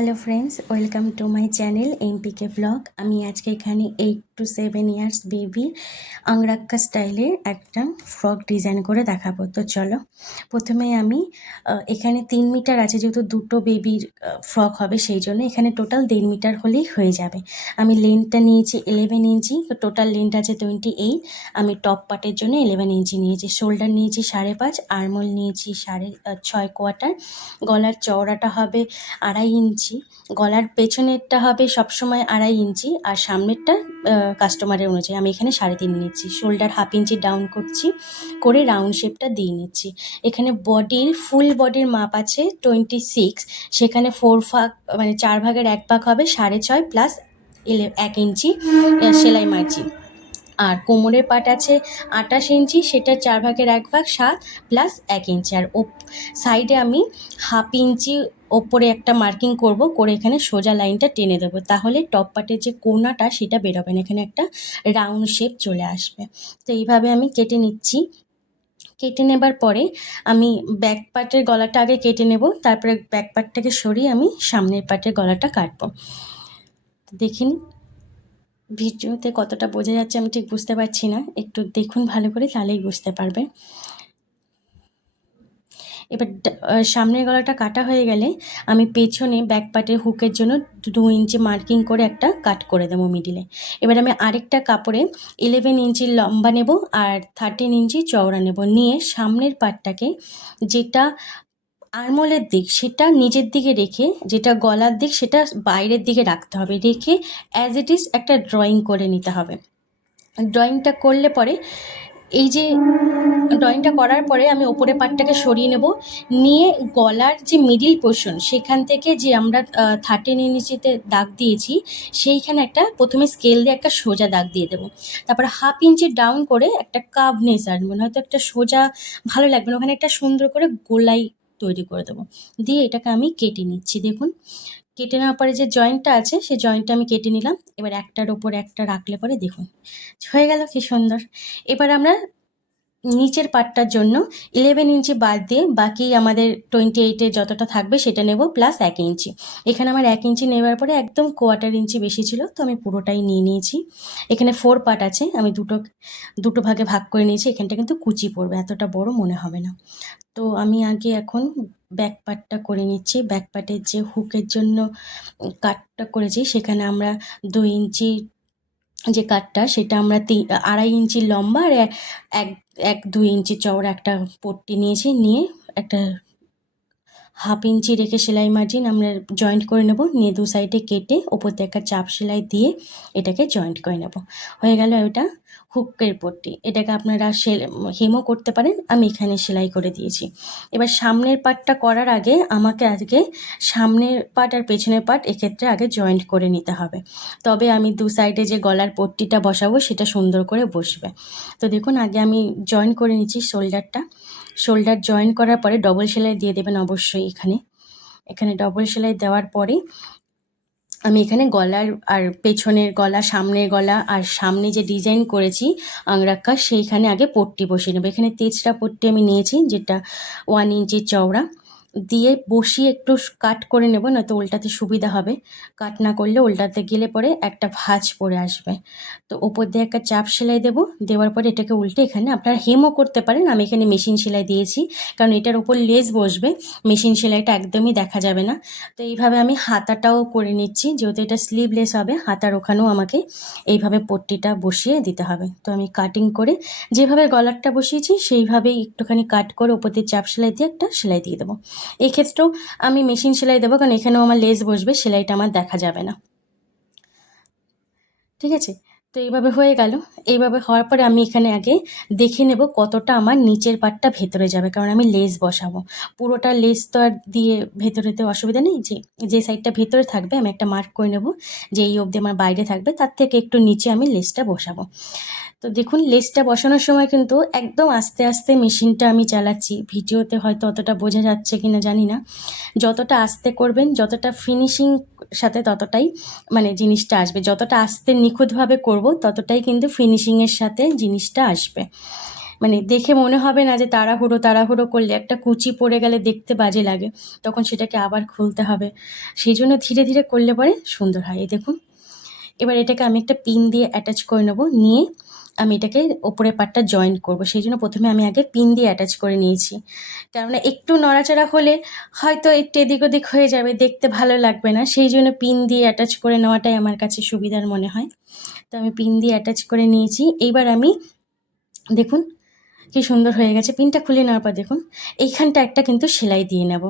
Hello friends, welcome to my channel MPK blog. আমি আজকে এখানে 8 to 7 ইয়ার্স বেবির আংরাক্কা স্টাইলের একটা ফ্রক ডিজাইন করে দেখাবো। তো চলো, প্রথমে আমি এখানে 3 মিটার আছে, যেহেতু দুটো বেবির ফ্রক হবে সেই জন্য এখানে টোটাল 1.5 মিটার হলেই হয়ে যাবে। আমি লেন্থটা নিয়েছি 11 ইঞ্চি, টোটাল লেন্থ আছে 28। আমি টপ পার্টের জন্য 11 ইঞ্চি নিয়েছি, শোল্ডার নিয়েছি 5.5, আর্মহোল নিয়েছি 6.25, গলার চওড়াটা হবে 2.5 ইঞ্চি, গলার পেছনেরটা হবে সবসময় 2.5 ইঞ্চি, আর সামনেরটা কাস্টমারের অনুযায়ী আমি এখানে 3.5 নিচ্ছি। শোল্ডার 1/2 ইঞ্চি ডাউন করছি, করে রাউন্ড শেপটা দিয়ে নিচ্ছি। এখানে বডির ফুল বডির মাপ আছে 26, সেখানে 4 ভাগ মানে 4 ভাগের 1 ভাগ হবে 6.5 প্লাস 1 ইঞ্চি সেলাই মার্জিন। আর কোমরের পাট আছে 28 ইঞ্চি, সেটা 4 ভাগের 1 ভাগ 7 প্লাস 1 ইঞ্চি। আর সাইডে আমি 1/2 ইঞ্চি ওপরে একটা মার্কিং করব, করে এখানে সোজা লাইনটা টেনে দেবো, তাহলে টপ পার্টের যে কোনাটা সেটা বেরোবে না, এখানে একটা রাউন্ড শেপ চলে আসবে। তো এইভাবে আমি কেটে নিচ্ছি। কেটে নেবার পরে আমি ব্যাক পার্টের গলাটা আগে কেটে নেব, তারপরে ব্যাক পার্টটাকে সরিয়ে আমি সামনের পার্টের গলাটা কাটবো। দেখিনি ভিডিওতে কতটা বোঝা যাচ্ছে আমি ঠিক বুঝতে পারছি না, একটু দেখুন ভালো করে, তাহলেই বুঝতে পারবে। এবার সামনের গলাটা কাটা হয়ে গেলে আমি পেছনে ব্যাক পার্টের হুকের জন্য 2 ইঞ্চি মার্কিং করে একটা কাট করে দেবো মিডিলে। এবার আমি আরেকটা কাপড়ে 11 ইঞ্চি লম্বা নেব আর 13 ইঞ্চি চওড়া নেব, নিয়ে সামনের পার্টটাকে যেটা আরমোলের দিক সেটা নিচের দিকে রেখে, যেটা গলার দিক সেটা বাইরের দিকে রাখতে হবে, রেখে অ্যাজ ইট ইজ একটা ড্রয়িং করে নিতে হবে। ড্রয়িংটা করলে পরে এই যে ড্রয়িংটা করার পরে আমি ওপরের পার্টটাকে সরিয়ে নেব, নিয়ে গলার যে মিডিল পোর্শন সেখান থেকে যে আমরা 13 ইঞ্চিতে দাগ দিয়েছি সেইখানে একটা প্রথমে স্কেল দিয়ে একটা সোজা দাগ দিয়ে দেবো, তারপরে 1/2 ইঞ্চি ডাউন করে একটা কার্ভনেস আনবো, হয়তো একটা সোজা ভালো লাগবে না, ওখানে একটা সুন্দর করে গোলাই তৈরি করে দেবো। দিয়ে এটাকে আমি কেটে নিচ্ছি। দেখুন, কেটে নেওয়ার পরে যে জয়েন্টটা আছে সেই জয়েন্টটা আমি কেটে নিলাম। এবার একটার ওপর একটা রাখলে পরে দেখুন হয়ে গেল কি সুন্দর। এবার আমরা নিচের পার্টটার জন্য 11 ইঞ্চি বাদ দিয়ে বাকি আমাদের 28-এ যতটা থাকবে সেটা নেব, প্লাস 1 ইঞ্চি। এখানে আমার 1 ইঞ্চি নেওয়ার পরে একদম 1/4 ইঞ্চি বেশি ছিল, তো আমি পুরোটাই নিয়ে নিয়েছি। এখানে 4 পার্ট আছে, আমি দুটো ভাগে ভাগ করে নিয়েছি। এখানটা কিন্তু কুচি পড়বে, এতটা বড় মনে হবে না। তো আমি আগে এখন ব্যাক পার্টটা করে নিচ্ছি। ব্যাক পার্টের যে হুকের জন্য কাটটা করেছি সেখানে আমরা 2 ইঞ্চি যে কাটটা সেটা আমরা 2.5 ইঞ্চি লম্বা আর 2 ইঞ্চি চওড়া একটা পট্টি নিয়েছি, নিয়ে একটা 1/2 ইঞ্চি রেখে সেলাই মার্জিন আমরা জয়েন্ট করে নেব, নিয়ে দু সাইডে কেটে ওপর দিয়ে একটা চাপ সেলাই দিয়ে এটাকে জয়েন্ট করে নেব। হয়ে গেল এটা হুকের পট্টি। এটাকে আপনারা হেমও করতে পারেন, আমি এখানে সেলাই করে দিয়েছি। এবার সামনের পার্টটা করার আগে আমাকে আজকে সামনের পার্ট আর পেছনের পার্ট এক্ষেত্রে আগে জয়েন্ট করে নিতে হবে, তবে আমি দু সাইডে যে গলার পট্টিটা বসাবো সেটা সুন্দর করে বসবে। তো দেখুন, আগে আমি জয়েন করে নিচ্ছি শোল্ডার জয়েন করার পরে ডবল সেলাই দিয়ে দেবেন অবশ্যই। এখানে ডবল সেলাই দেওয়ার পরে আমি এখানে গলার আর পেছনের গলা, সামনের গলা আর সামনে যে ডিজাইন করেছি আংরাক্কা সেইখানে আগে পট্টি বসিয়ে নেবো। এখানে তেজটা পট্টি আমি নিয়েছি, যেটা 1 ইঞ্চি চওড়া, দিয়ে বসিয়ে একটু কাট করে নেব, নয়তো উল্টাতে সুবিধা হবে। কাট না করলে উল্টাতে গেলে পরে একটা ভাঁজ পড়ে আসবে। তো ওপর দিয়ে একটা চাপ সেলাই দেবো, দেওয়ার পরে এটাকে উল্টে এখানে আপনারা হেমও করতে পারেন, আমি এখানে মেশিন সেলাই দিয়েছি কারণ এটার ওপর লেস বসবে, মেশিন সেলাইটা একদমই দেখা যাবে না। তো এইভাবে আমি হাতাটাও করে নিচ্ছি, যেহেতু এটা স্লিভলেস হবে, হাতার ওখানেও আমাকে এইভাবে পট্টিটা বসিয়ে দিতে হবে। তো আমি কাটিং করে যেভাবে গলারটা বসিয়েছি সেইভাবেই একটুখানি কাট করে ওপর দিয়ে চাপ সেলাই দিয়ে একটা সেলাই দিয়ে দেবো। এক্ষেত্রেও আমি মেশিন সেলাই দেবো কারণ এখানেও আমার লেস বসবে, সেলাইটা আমার দেখা যাবে না। ঠিক আছে, তো এইভাবে হয়ে গেল। এইভাবে হওয়ার পরে আমি এখানে আগে দেখে নেব কতটা আমার নিচের পাটটা ভেতরে যাবে, কারণ আমি লেস বসাবো। পুরোটা লেস তো আর দিয়ে ভেতরেতে অসুবিধা নেই, যে সাইডটা ভেতরে থাকবে আমি একটা মার্ক করে নেব যে এই অবধি আমার বাইরে থাকবে, তার থেকে একটু নিচে আমি লেসটা বসাবো। তো দেখুন, লেসটা বসানোর সময় কিন্তু একদম আস্তে আস্তে মেশিনটা আমি চালাচ্ছি, ভিডিওতে হয়তো অতটা বোঝা যাচ্ছে কি না জানি না। যতটা আস্তে করবেন, যতটা ফিনিশিং সাথে ততটাই মানে জিনিসটা আসবে, যতটা আস্তে নিখুঁতভাবে করব ততটাই কিন্তু ফিনিশিংয়ের সাথে জিনিসটা আসবে। মানে দেখে মনে হবে না যে তাড়াহুড়ো তাড়াহুড়ো করলে একটা কুচি পড়ে গেলে দেখতে বাজে লাগে, তখন সেটাকে আবার খুলতে হবে। সেই জন্য ধীরে ধীরে করলে পরে সুন্দর হয়। এই দেখুন, এবার এটাকে আমি একটা পিন দিয়ে অ্যাটাচ করে নেবো, নিয়ে আমি এটাকে ওপরের পার্টটা জয়েন্ট করব। সেই জন্য প্রথমে আমি আগে পিন দিয়ে অ্যাটাচ করে নিয়েছি, কেননা একটু নড়াচড়া হলে হয়তো একটু এদিক ওদিক হয়ে যাবে, দেখতে ভালো লাগবে না। সেই জন্য পিন দিয়ে অ্যাটাচ করে নেওয়াটাই আমার কাছে সুবিধার মনে হয়। তো আমি পিন দিয়ে অ্যাটাচ করে নিয়েছি। এইবার আমি দেখুন কি সুন্দর হয়ে গেছে। পিনটা খুলে নেওয়ার পর দেখুন এইখানটা একটা কিন্তু সেলাই দিয়ে নেব।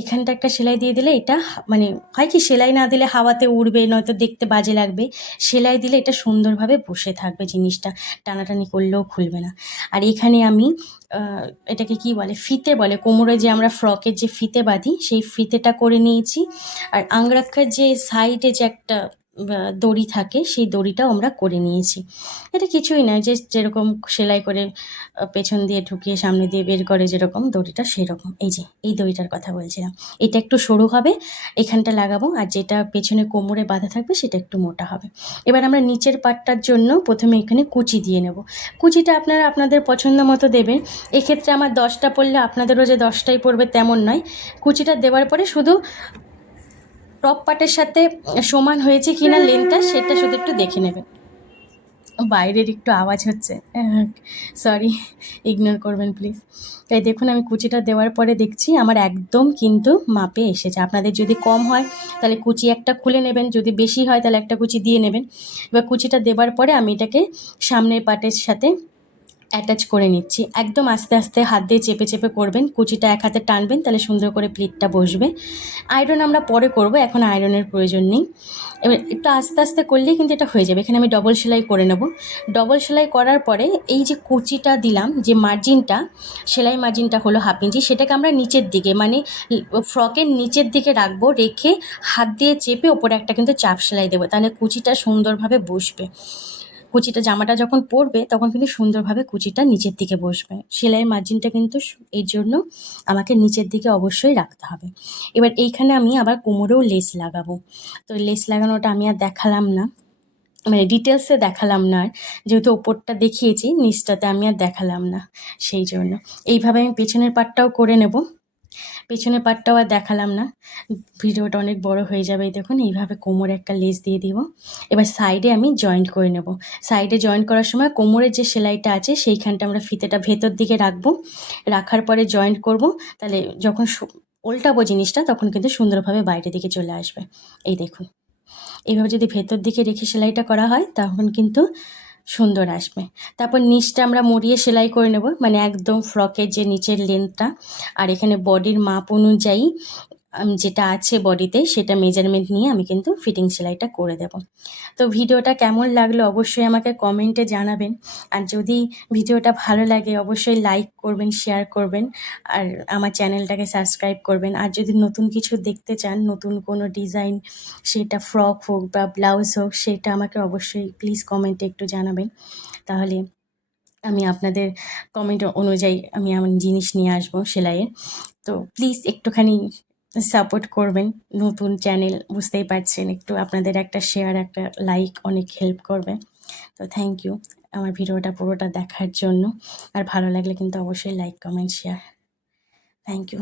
এখানটা একটা সেলাই দিয়ে দিলে এটা মানে হয় কি, সেলাই না দিলে হাওয়াতে উড়বে, নয়তো দেখতে বাজে লাগবে। সেলাই দিলে এটা সুন্দরভাবে বসে থাকবে, জিনিসটা টানাটানি করলেও খুলবে না। আর এখানে আমি এটাকে কি বলে, ফিতে বলে, কোমরে যে আমরা ফ্রকের যে ফিতে বাঁধি সেই ফিতেটা করে নিয়েছি। আর আংরাক্ষার যে সাইডে যে একটা দড়ি থাকে সেই দড়িটাও আমরা করে নিয়েছি। এটা কিছুই নয়, যে যেরকম সেলাই করে পেছন দিয়ে ঢুকিয়ে সামনে দিয়ে বের করে যেরকম দড়িটা, সেরকম। এই যে এই দড়িটার কথা বলছিলাম, এটা একটু সরু হবে, এখানটা লাগাবো, আর যেটা পেছনে কোমরে বাঁধা থাকবে সেটা একটু মোটা হবে। এবার আমরা নিচের পাটটার জন্য প্রথমে এখানে কুচি দিয়ে নেব। কুচিটা আপনারা আপনাদের পছন্দ মতো দেবেন। এক্ষেত্রে আমার 10টা পড়লে আপনাদেরও যে 10টাই পড়বে তেমন নয়। কুচিটা দেওয়ার পরে শুধু টপ পার্টের সাথে সমান হয়েছে কিনা লেন্থটা, সেটা শুধু একটু দেখে নেবেন। বাইরের একটু আওয়াজ হচ্ছে, সরি, ইগনোর করবেন প্লিজ। তাই দেখুন আমি কুচিটা দেওয়ার পরে দেখছি আমার একদম কিন্তু মাপে এসেছে। আপনাদের যদি কম হয় তাহলে কুচি একটা খুলে নেবেন, যদি বেশি হয় তাহলে একটা কুচি দিয়ে নেবেন। এবার কুচিটা দেওয়ার পরে আমি এটাকে সামনের পার্টের সাথে অ্যাটাচ করে নিচ্ছি। একদম আস্তে আস্তে হাত দিয়ে চেপে চেপে করবেন, কুচিটা এক হাতে টানবেন, তাহলে সুন্দর করে প্লিটটা বসবে। আয়রন আমরা পরে করব, এখন আয়রনের প্রয়োজন নেই। এবার একটু আস্তে আস্তে করলেই কিন্তু এটা হয়ে যাবে। এখানে আমি ডবল সেলাই করে নেব। ডবল সেলাই করার পরে এই যে কুচিটা দিলাম, যে মার্জিনটা, সেলাই মার্জিনটা হলো 1/2 ইঞ্চি, সেটাকে আমরা নিচের দিকে মানে ফ্রকের নিচের দিকে রাখবো, রেখে হাত দিয়ে চেপে ওপরে একটা কিন্তু চাপ সেলাই দেবো, তাহলে কুচিটা সুন্দরভাবে বসবে। কুচিটা জামাটা যখন পরবে তখন কিন্তু সুন্দরভাবে কুচিটা নিচের দিকে বসবে। সেলাই মার্জিনটা কিন্তু এর জন্য আমাকে নিচের দিকে অবশ্যই রাখতে হবে। এবার এইখানে আমি আবার কোমরেও লেস লাগাবো। তো লেস লাগানোটা আমি আর দেখালাম না, মানে ডিটেলসে দেখালাম না আর, যেহেতু ওপরটা দেখিয়েছি নিচটাতে আমি আর দেখালাম না, সেই জন্য। এইভাবে আমি পেছনের পার্টটাও করে নেব। পেছনের পার্টটাও আর দেখালাম না, ভিডিওটা অনেক বড় হয়ে যাবে। এই দেখুন এইভাবে কোমরে একটা লেস দিয়ে দিব। এবার সাইডে আমি জয়েন্ট করে নেব। সাইডে জয়েন্ট করার সময় কোমরের যে সেলাইটা আছে সেইখানটা আমরা ফিতেটা ভেতর দিকে রাখবো, রাখার পরে জয়েন্ট করব, তাহলে যখন উল্টাবো জিনিসটা তখন কিন্তু সুন্দরভাবে বাইরের দিকে চলে আসবে। এই দেখুন এইভাবে যদি ভেতর দিকে রেখে সেলাইটা করা হয় তখন কিন্তু সুন্দর আসবে। তারপর নিচটা আমরা মুড়িয়ে সেলাই করে নেব, মানে একদম ফ্রকের যে নিচের লেন্থটা, আর এখানে বডির মাপ অনুযায়ী যেটা আছে বডিতে সেটা মেজারমেন্ট নিয়ে আমি কিন্তু ফিটিং সেলাইটা করে দেব। তো ভিডিওটা কেমন লাগলো অবশ্যই আমাকে কমেন্টে জানাবেন। আর যদি ভিডিওটা ভালো লাগে অবশ্যই লাইক করবেন, শেয়ার করবেন, আর আমার চ্যানেলটাকে সাবস্ক্রাইব করবেন। আর যদি নতুন কিছু দেখতে চান, নতুন কোনো ডিজাইন, সেটা ফ্রক হোক বা ব্লাউজ হোক, সেটা আমাকে অবশ্যই প্লিজ কমেন্টে একটু জানাবেন। তাহলে আমি আপনাদের কমেন্ট অনুযায়ী আমি আমার জিনিস নিয়ে আসবো সেলাইয়ের। তো প্লিজ একটুখানি সাপোর্ট করবেন। নতুন চ্যানেল, বুঝতেই পারছেন, একটু আপনাদের একটা শেয়ার, একটা লাইক অনেক হেল্প করবে। তো থ্যাংক ইউ আমার ভিডিওটা পুরোটা দেখার জন্য। আর ভালো লাগলে কিন্তু অবশ্যই like, comment, share. Thank you.